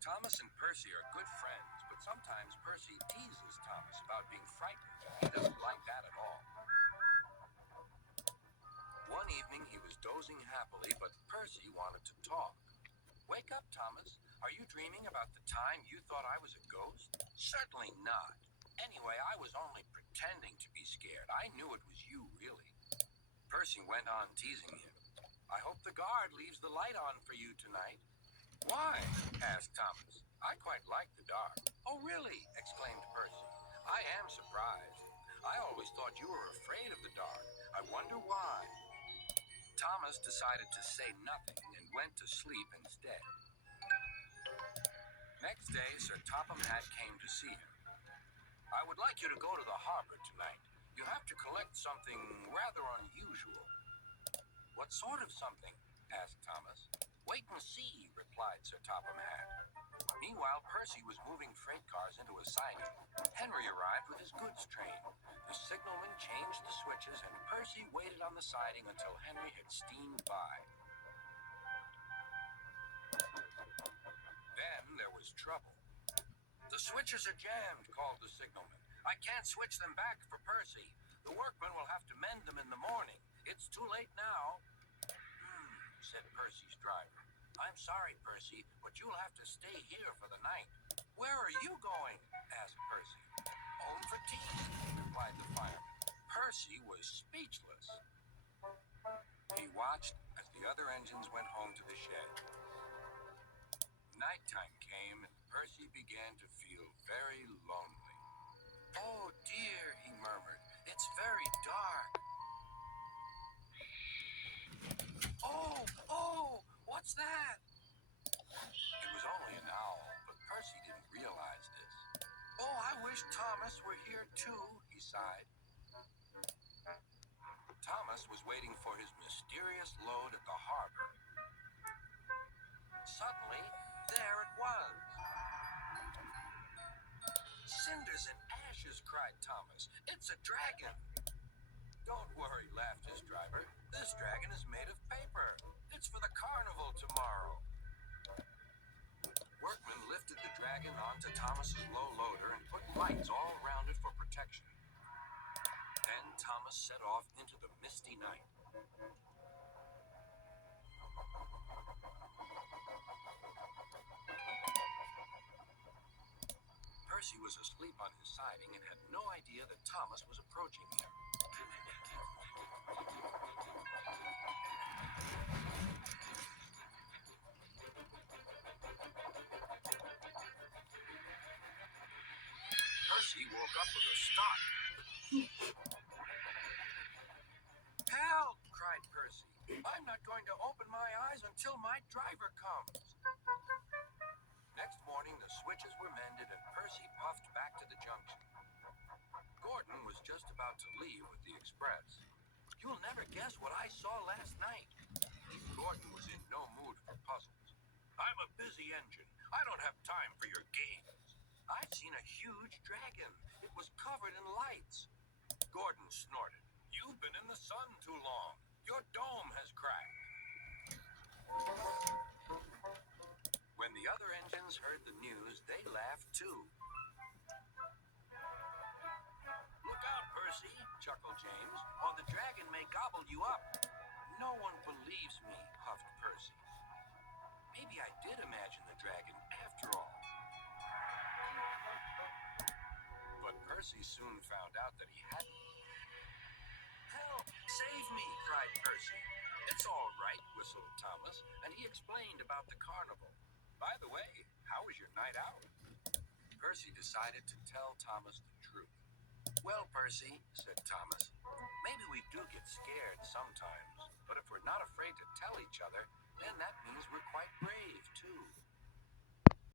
Thomas and Percy are good friends, but sometimes Percy teases Thomas about being frightened. He doesn't like that at all. One evening he was dozing happily, but Percy wanted to talk. "Wake up, Thomas. Are you dreaming about the time you thought I was a ghost?" "Certainly not. Anyway, I was only pretending to be scared. I knew it was you, really." Percy went on teasing him. "I hope the guard leaves the light on for you tonight." "Why?" asked Thomas. "I quite like the dark." "Oh, really?" exclaimed Percy. "I am surprised. I always thought you were afraid of the dark. I wonder why." Thomas decided to say nothing and went to sleep instead. Next day, Sir Topham Hatt came to see him. "I would like you to go to the harbor tonight. You have to collect something rather unusual." "What sort of something?" asked Thomas. "Wait and see," replied Sir Topham Hatt. Meanwhile, Percy was moving freight cars into a siding. Henry arrived with his goods train. The signalman changed the switches, and Percy waited on the siding until Henry had steamed by. Then there was trouble. "The switches are jammed," called the signalman. "I can't switch them back for Percy. The workmen will have to mend them in the morning. It's too late now." Said Percy's driver. "I'm sorry, Percy, but you'll have to stay here for the night." "Where are you going?" asked Percy. "Home for tea," replied the fireman. Percy was speechless. He watched as the other engines went home to the shed. Nighttime came, and Percy began to feel very lonely. "Oh, dear," he murmured. "It's very dark." Oh, what's that?" It was only an owl, but Percy didn't realize this. "Oh, I wish Thomas were here too," he sighed. Thomas was waiting for his mysterious load at the harbor. Suddenly, there it was. "Cinders and ashes," cried Thomas. "It's a dragon." "Don't worry," laughed his driver. "This dragon is made of paper. It's for the carnival tomorrow." Workmen lifted the dragon onto Thomas's low loader and put lights all around it for protection. Then Thomas set off into the misty night. Percy was asleep on his siding and had no idea that Thomas was approaching him. Percy woke up with a start. "Help!" cried Percy. "I'm not going to open my eyes until my driver comes." Next morning, the switches were mended and Percy puffed back to the junction. Gordon was just about to leave with the express. "You'll never guess what I saw last night." Gordon was in no mood for puzzles. "I'm a busy engine. I don't have time for your games." "I've seen a huge dragon. It was covered in lights." Gordon snorted. "You've been in the sun too long. Your dome has cracked." When the other engines heard the news, they laughed too. "Look out, Percy," chuckled James, "or the dragon may gobble you up." "No one believes me," huffed Percy. Maybe I did imagine the dragon after all. But Percy soon found out that he hadn't. "Help! Save me!" cried Percy. "It's all right," whistled Thomas, and he explained about the carnival. "By the way, how was your night out?" Percy decided to tell Thomas the truth. "Well, Percy," said Thomas, "maybe we do get scared sometimes, but if we're not afraid to tell each other, then that means we're quite brave, too."